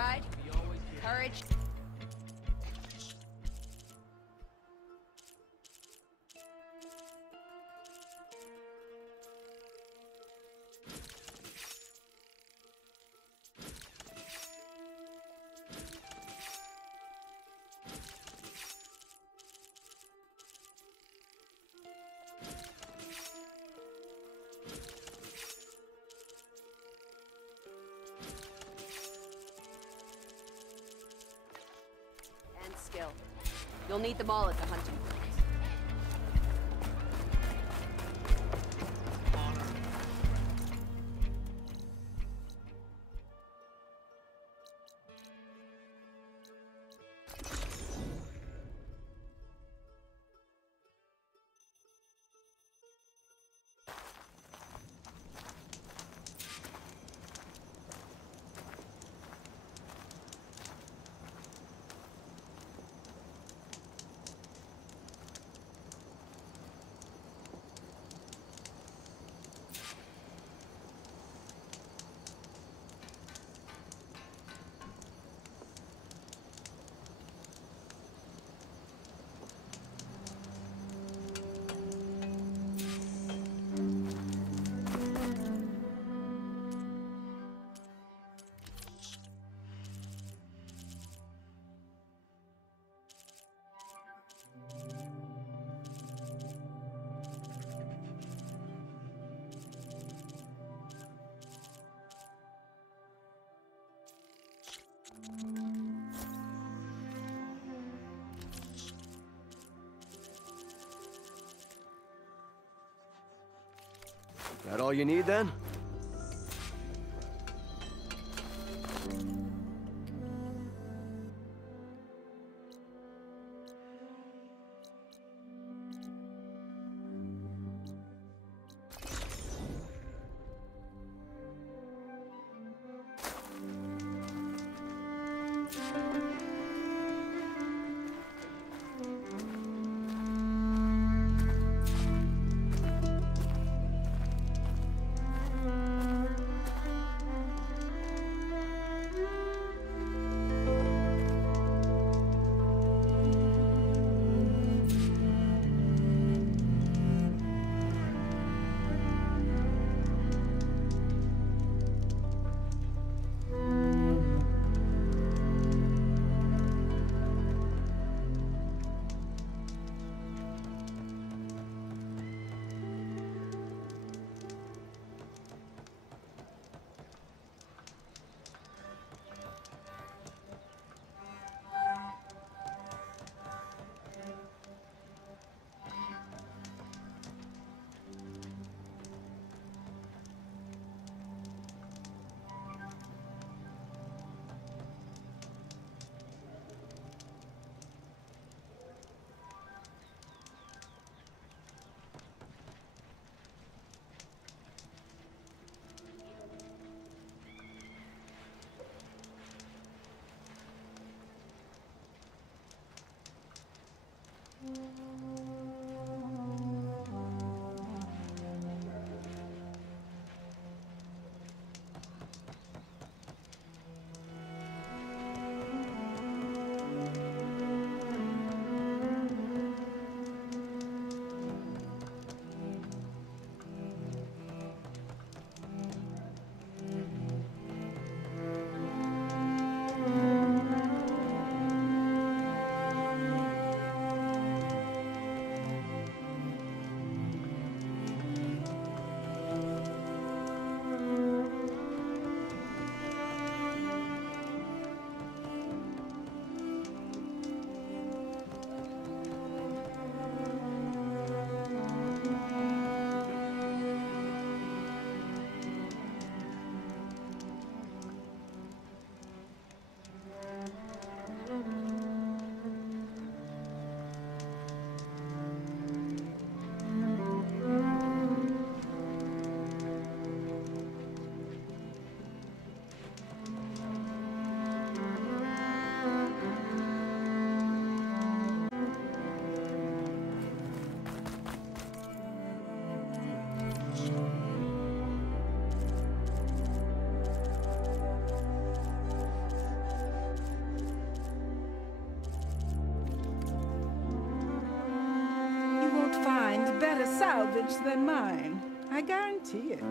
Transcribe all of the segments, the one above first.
right. Courage. And skill. You'll need them all at the hunting grounds. That all you need, then? better salvage than mine. I guarantee it.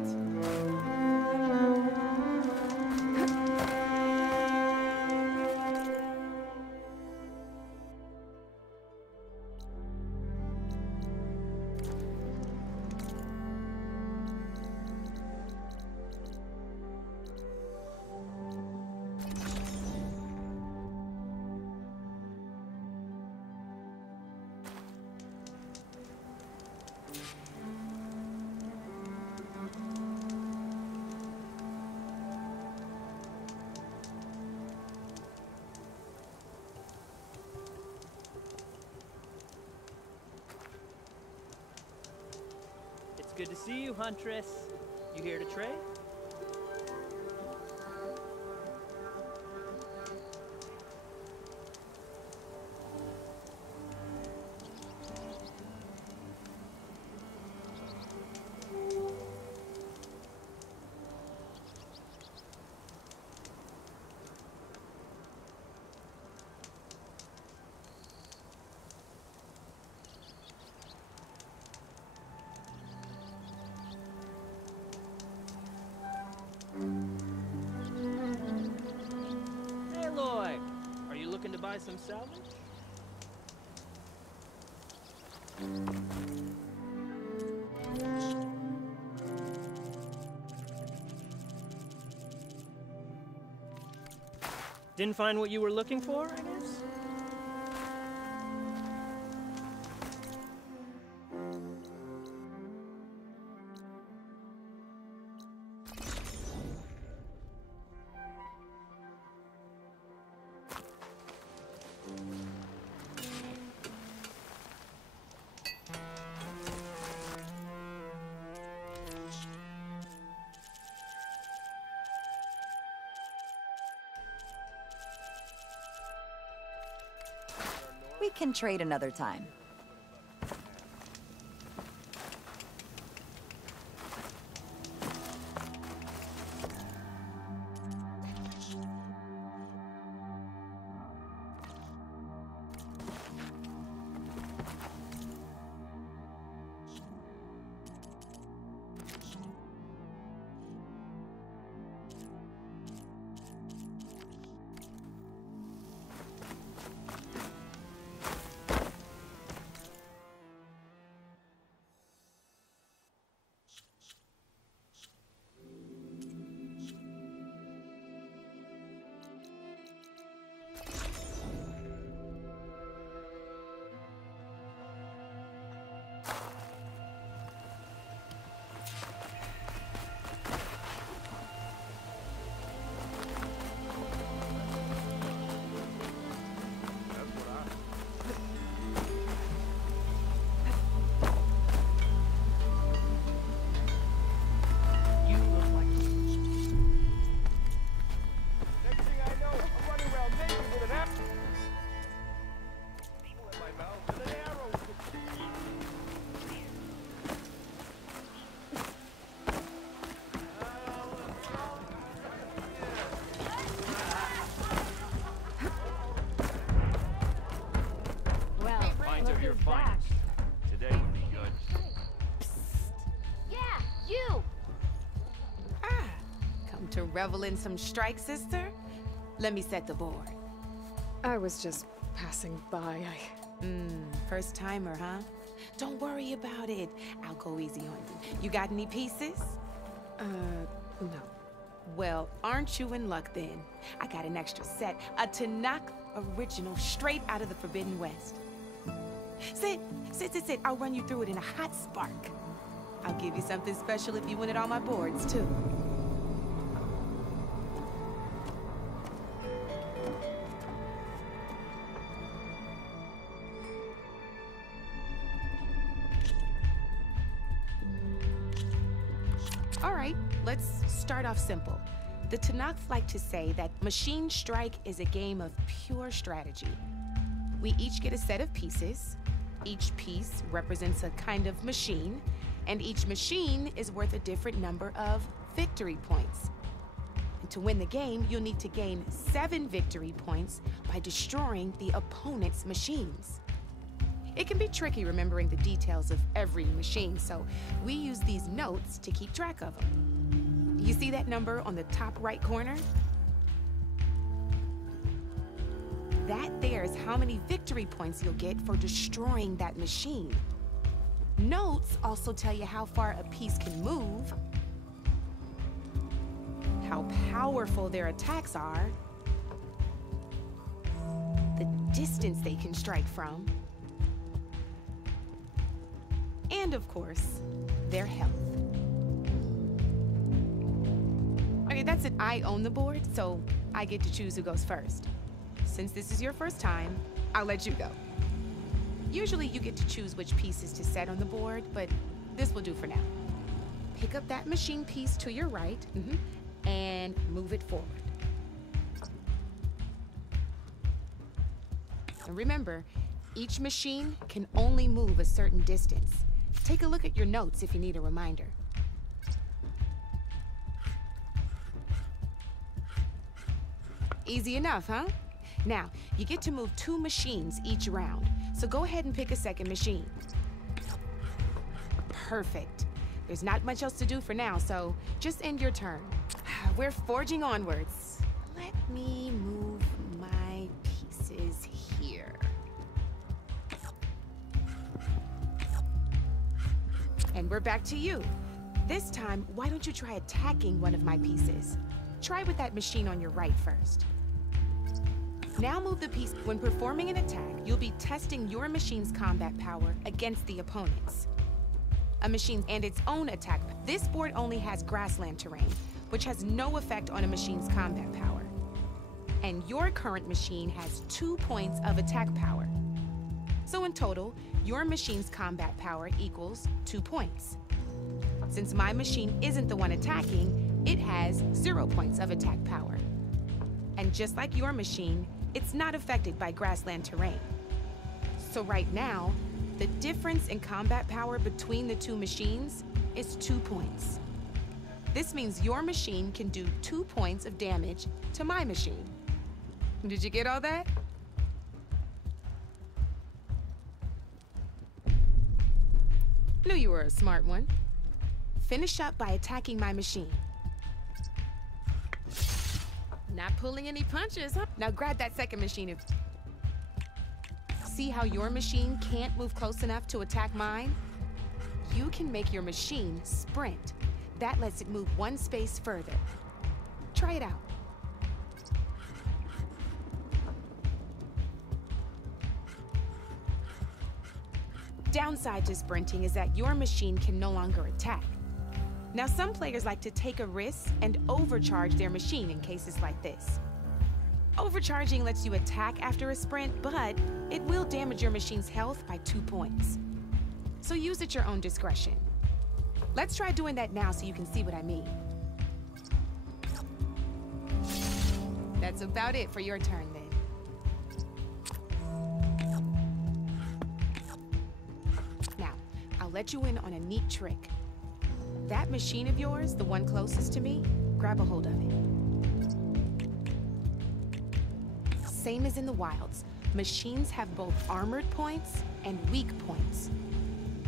Good to see you, Huntress. You here to trade? Hey, Lloyd. Are you looking to buy some salvage? Didn't find what you were looking for, I guess? We can trade another time. Your finest. Today would be good. Yeah, you! Come to revel in some strike, sister? Let me set the board. I was just passing by. First timer, huh? Don't worry about it. I'll go easy on you. You got any pieces? No. Well, aren't you in luck then? I got an extra set, a Tanakh original, straight out of the Forbidden West. Sit. I'll run you through it in a hot spark. I'll give you something special if you win it on my boards, too. All right, let's start off simple. The Tanakh like to say that Machine Strike is a game of pure strategy. We each get a set of pieces. Each piece represents a kind of machine, and each machine is worth a different number of victory points. And to win the game, you'll need to gain 7 victory points by destroying the opponent's machines. It can be tricky remembering the details of every machine, so we use these notes to keep track of them. You see that number on the top right corner? That there is how many victory points you'll get for destroying that machine. Notes also tell you how far a piece can move, how powerful their attacks are, the distance they can strike from, and of course, their health. Okay, that's it. I own the board, so I get to choose who goes first. Since this is your first time, I'll let you go. Usually you get to choose which pieces to set on the board, but this will do for now. Pick up that machine piece to your right, and move it forward. And remember, each machine can only move a certain distance. Take a look at your notes if you need a reminder. Easy enough, huh? Now, you get to move 2 machines each round, so go ahead and pick a second machine. Perfect. There's not much else to do for now, so just end your turn. We're forging onwards. Let me move my pieces here. And we're back to you. This time, why don't you try attacking one of my pieces? Try with that machine on your right first. Now move the piece. When performing an attack, you'll be testing your machine's combat power against the opponent's. A machine and its own attack. This board only has grassland terrain, which has no effect on a machine's combat power. And your current machine has 2 points of attack power. So in total, your machine's combat power equals 2 points. Since my machine isn't the one attacking, it has 0 points of attack power. And just like your machine, it's not affected by grassland terrain. So right now, the difference in combat power between the 2 machines is 2 points. This means your machine can do 2 points of damage to my machine. Did you get all that? Knew you were a smart one. Finish up by attacking my machine. Not pulling any punches, huh? Now grab that second machine. See how your machine can't move close enough to attack mine? You can make your machine sprint. That lets it move 1 space further. Try it out. Downside to sprinting is that your machine can no longer attack. Now, some players like to take a risk and overcharge their machine in cases like this. Overcharging lets you attack after a sprint, but it will damage your machine's health by 2 points. So use at your own discretion. Let's try doing that now so you can see what I mean. That's about it for your turn then. Now, I'll let you in on a neat trick. That machine of yours, the one closest to me, grab a hold of it. Same as in the wilds, machines have both armored points and weak points.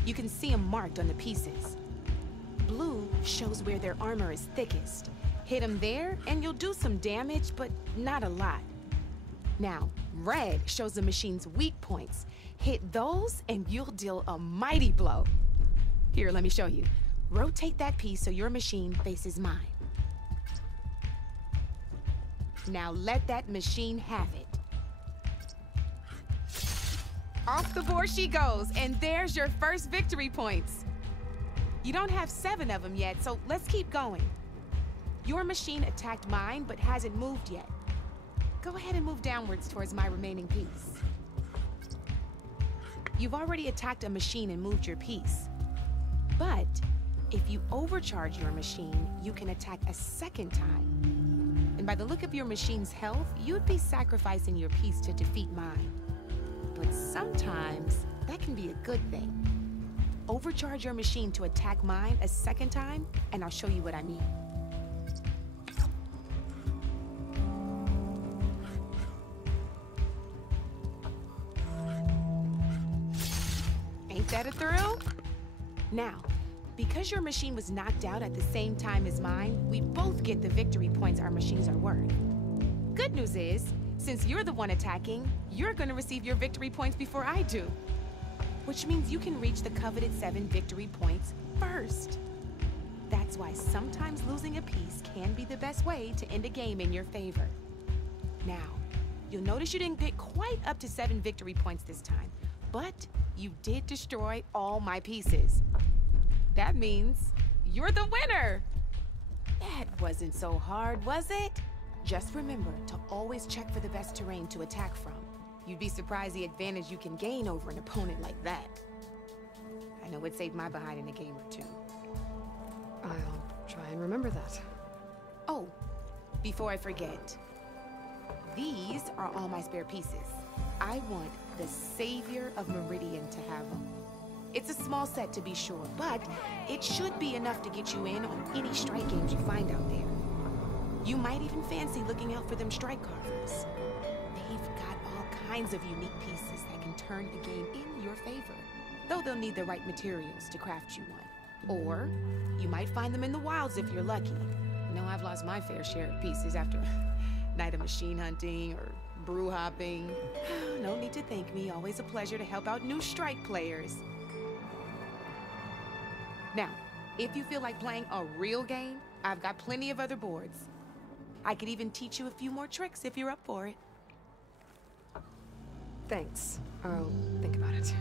You can see them marked on the pieces. Blue shows where their armor is thickest. Hit them there and you'll do some damage, but not a lot. Now, red shows the machine's weak points. Hit those and you'll deal a mighty blow. Here, let me show you. Rotate that piece so your machine faces mine. Now let that machine have it. Off the board she goes, and there's your first victory points. You don't have 7 of them yet, so let's keep going. Your machine attacked mine, but hasn't moved yet. Go ahead and move downwards towards my remaining piece. You've already attacked a machine and moved your piece. But if you overcharge your machine, you can attack a second time. And by the look of your machine's health, you'd be sacrificing your piece to defeat mine. But sometimes, that can be a good thing. Overcharge your machine to attack mine a second time, and I'll show you what I mean. Ain't that a thrill? Now, because your machine was knocked out at the same time as mine, we both get the victory points our machines are worth. Good news is, since you're the one attacking, you're gonna receive your victory points before I do. Which means you can reach the coveted 7 victory points first. That's why sometimes losing a piece can be the best way to end a game in your favor. Now, you'll notice you didn't get quite up to 7 victory points this time, but you did destroy all my pieces. That means you're the winner! That wasn't so hard, was it? Just remember to always check for the best terrain to attack from. You'd be surprised the advantage you can gain over an opponent like that. I know it saved my behind in a game or two. I'll try and remember that. Oh, before I forget, these are all my spare pieces. I want the Savior of Meridian to have them. It's a small set to be sure, but it should be enough to get you in on any strike games you find out there. You might even fancy looking out for them strike carvers. They've got all kinds of unique pieces that can turn a game in your favor, though they'll need the right materials to craft you one. Or you might find them in the wilds if you're lucky. I know I've lost my fair share of pieces after a night of machine hunting or brew hopping. No need to thank me, always a pleasure to help out new strike players. Now, if you feel like playing a real game, I've got plenty of other boards. I could even teach you a few more tricks if you're up for it. Thanks. I'll think about it.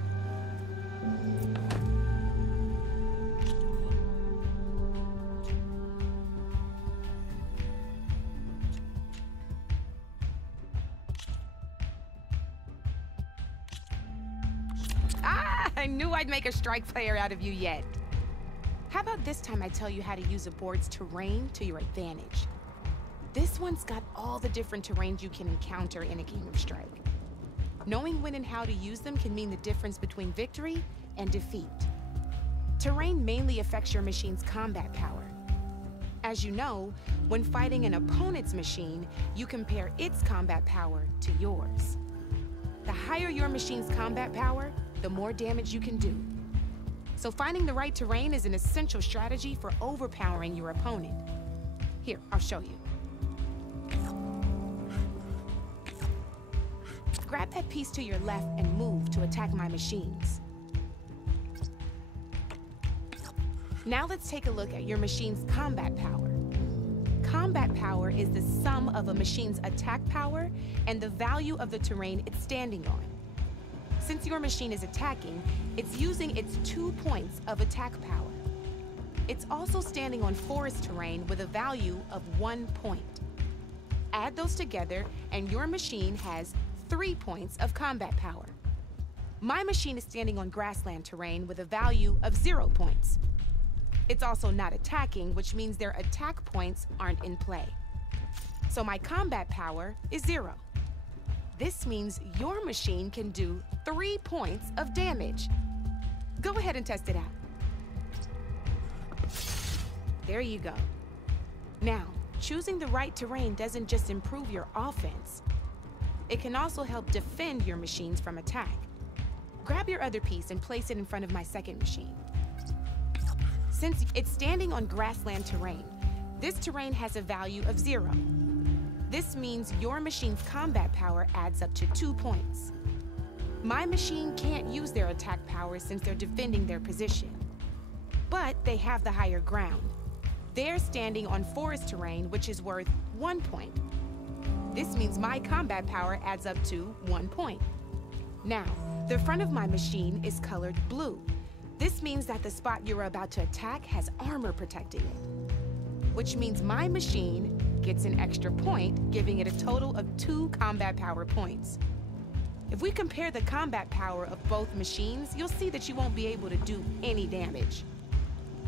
Ah, I knew I'd make a strike player out of you yet. How about this time I tell you how to use a board's terrain to your advantage? This one's got all the different terrains you can encounter in a game of Strike. Knowing when and how to use them can mean the difference between victory and defeat. Terrain mainly affects your machine's combat power. As you know, when fighting an opponent's machine, you compare its combat power to yours. The higher your machine's combat power, the more damage you can do. So finding the right terrain is an essential strategy for overpowering your opponent. Here, I'll show you. Grab that piece to your left and move to attack my machines. Now let's take a look at your machine's combat power. Combat power is the sum of a machine's attack power and the value of the terrain it's standing on. Since your machine is attacking, it's using its 2 points of attack power. It's also standing on forest terrain with a value of 1 point. Add those together and your machine has 3 points of combat power. My machine is standing on grassland terrain with a value of 0 points. It's also not attacking, which means their attack points aren't in play. So my combat power is 0. This means your machine can do 3 points of damage. Go ahead and test it out. There you go. Now, choosing the right terrain doesn't just improve your offense. It can also help defend your machines from attack. Grab your other piece and place it in front of my second machine. Since it's standing on grassland terrain, this terrain has a value of 0. This means your machine's combat power adds up to 2 points. My machine can't use their attack power since they're defending their position. But they have the higher ground. They're standing on forest terrain, which is worth 1 point. This means my combat power adds up to 1 point. Now, the front of my machine is colored blue. This means that the spot you're about to attack has armor protecting it, which means my machine gets an extra point, giving it a total of 2 combat power points. If we compare the combat power of both machines, you'll see that you won't be able to do any damage.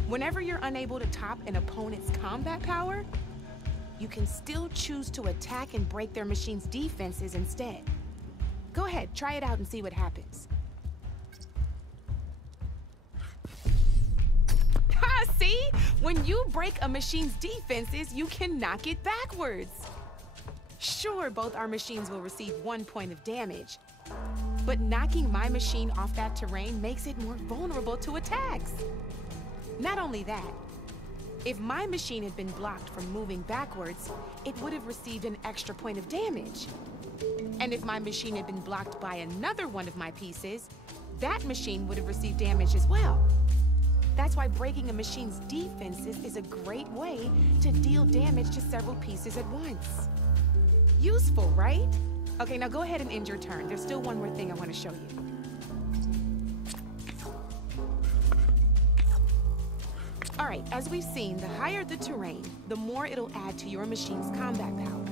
Whenever you're unable to top an opponent's combat power, you can still choose to attack and break their machine's defenses instead. Go ahead, try it out and see what happens. Ha, see? When you break a machine's defenses, you can knock it backwards. Sure, both our machines will receive 1 point of damage, But knocking my machine off that terrain makes it more vulnerable to attacks. Not only that, if my machine had been blocked from moving backwards, it would have received an extra point of damage. And if my machine had been blocked by another one of my pieces, that machine would have received damage as well. That's why breaking a machine's defenses is a great way to deal damage to several pieces at once. Useful, right? Okay, now go ahead and end your turn. There's still one more thing I want to show you. All right, as we've seen, the higher the terrain, the more it'll add to your machine's combat power.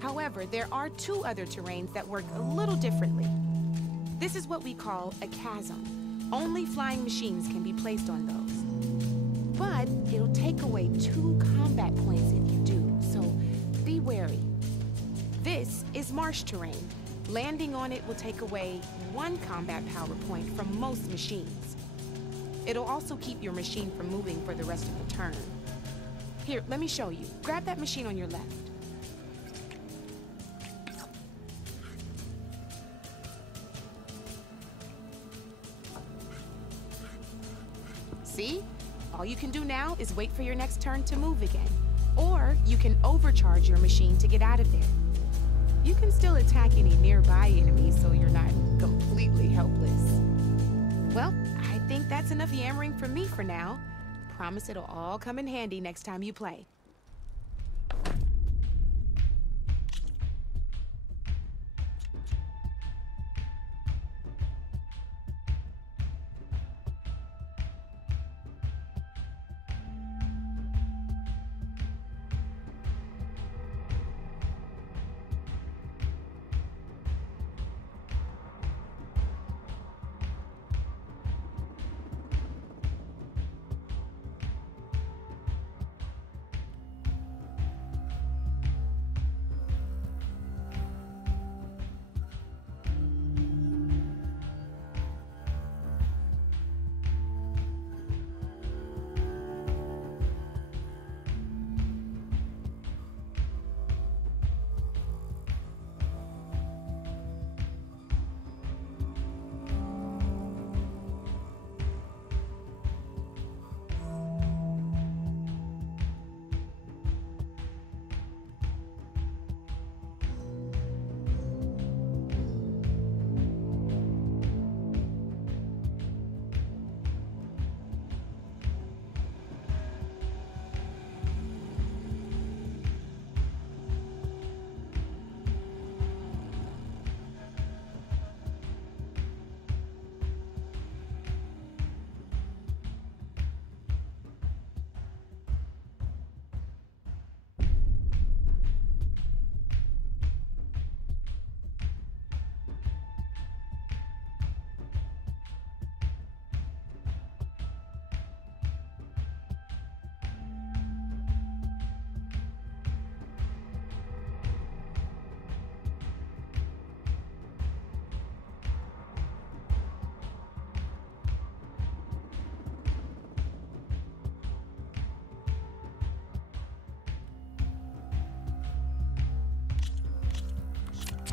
However, there are two other terrains that work a little differently. This is what we call a chasm. Only flying machines can be placed on those. But it'll take away 2 combat points if you do, so be wary. This is marsh terrain. Landing on it will take away 1 combat power point from most machines. It'll also keep your machine from moving for the rest of the turn. Here, let me show you. Grab that machine on your left. See? All you can do now is wait for your next turn to move again. Or you can overcharge your machine to get out of there. You can still attack any nearby enemies so you're not completely helpless. Well, I think that's enough yammering from me for now. Promise it'll all come in handy next time you play.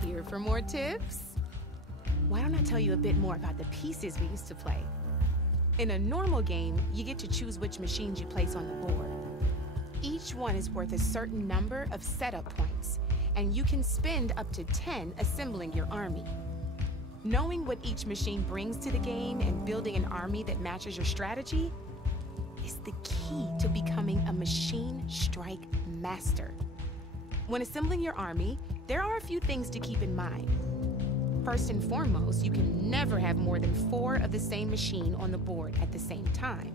Here for more tips? Why don't I tell you a bit more about the pieces we used to play? In a normal game, you get to choose which machines you place on the board. Each one is worth a certain number of setup points, and you can spend up to 10 assembling your army. Knowing what each machine brings to the game and building an army that matches your strategy is the key to becoming a machine strike master. When assembling your army, there are a few things to keep in mind. First and foremost, you can never have more than 4 of the same machine on the board at the same time.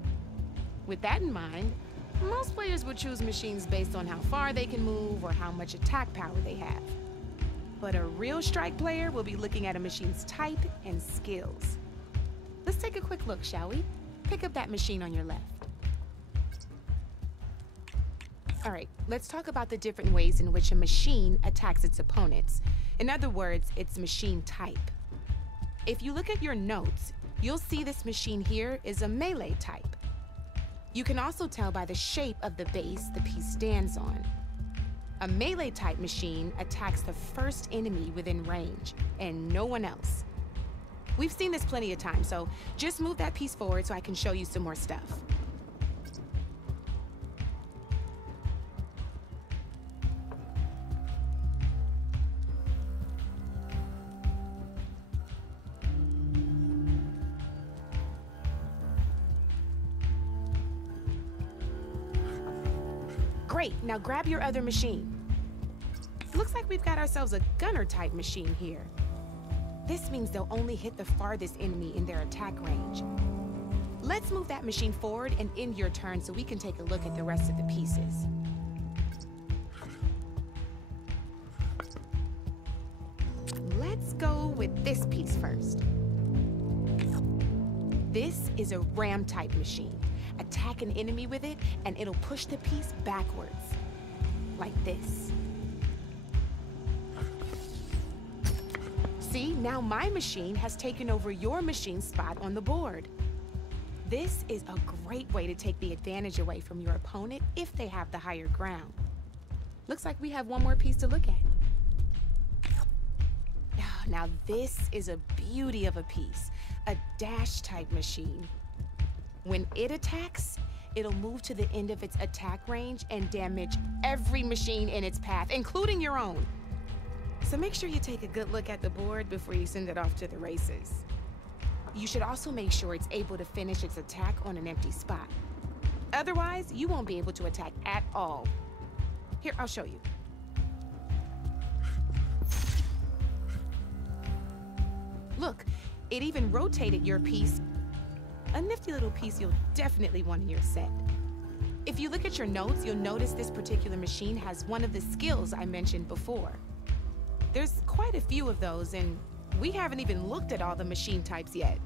With that in mind, most players would choose machines based on how far they can move or how much attack power they have. But a real strike player will be looking at a machine's type and skills. Let's take a quick look, shall we? Pick up that machine on your left. All right, let's talk about the different ways in which a machine attacks its opponents. In other words, its machine type. If you look at your notes, you'll see this machine here is a melee type. You can also tell by the shape of the base the piece stands on. A melee type machine attacks the first enemy within range, and no one else. We've seen this plenty of times, so just move that piece forward so I can show you some more stuff. Great, now grab your other machine. Looks like we've got ourselves a gunner-type machine here. This means they'll only hit the farthest enemy in their attack range. Let's move that machine forward and end your turn so we can take a look at the rest of the pieces. Let's go with this piece first. This is a ram-type machine. Attack an enemy with it, and it'll push the piece backwards. Like this. See, now my machine has taken over your machine's spot on the board. This is a great way to take the advantage away from your opponent if they have the higher ground. Looks like we have one more piece to look at. Now this is a beauty of a piece, a dash-type machine. When it attacks, it'll move to the end of its attack range and damage every machine in its path, including your own. So make sure you take a good look at the board before you send it off to the races. You should also make sure it's able to finish its attack on an empty spot. Otherwise, you won't be able to attack at all. Here, I'll show you. Look, it even rotated your piece. A nifty little piece you'll definitely want in your set. If you look at your notes, you'll notice this particular machine has one of the skills I mentioned before. There's quite a few of those, and we haven't even looked at all the machine types yet.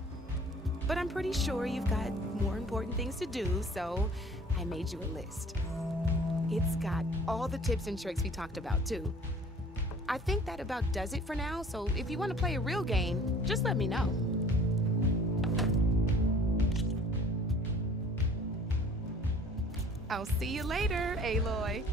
But I'm pretty sure you've got more important things to do, so I made you a list. It's got all the tips and tricks we talked about, too. I think that about does it for now, so if you want to play a real game, just let me know. I'll see you later, Aloy.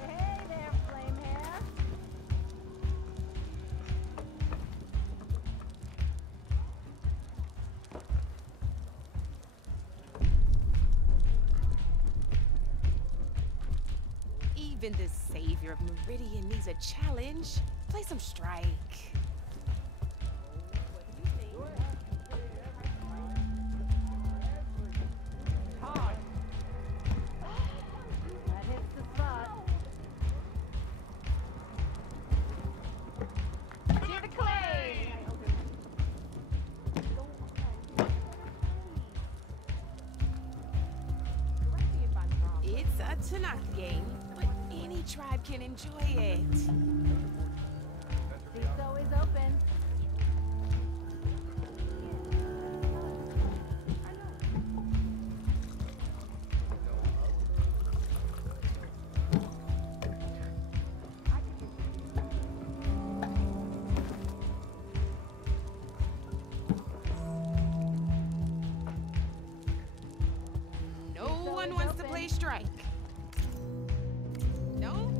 Hey there, Flamehair. Even the savior of Meridian needs a challenge. Play some Strike. That hits the spot. To the clay! It's a Tanakh game, but any tribe can enjoy it. Seat's always open. No one wants to play Strike. No?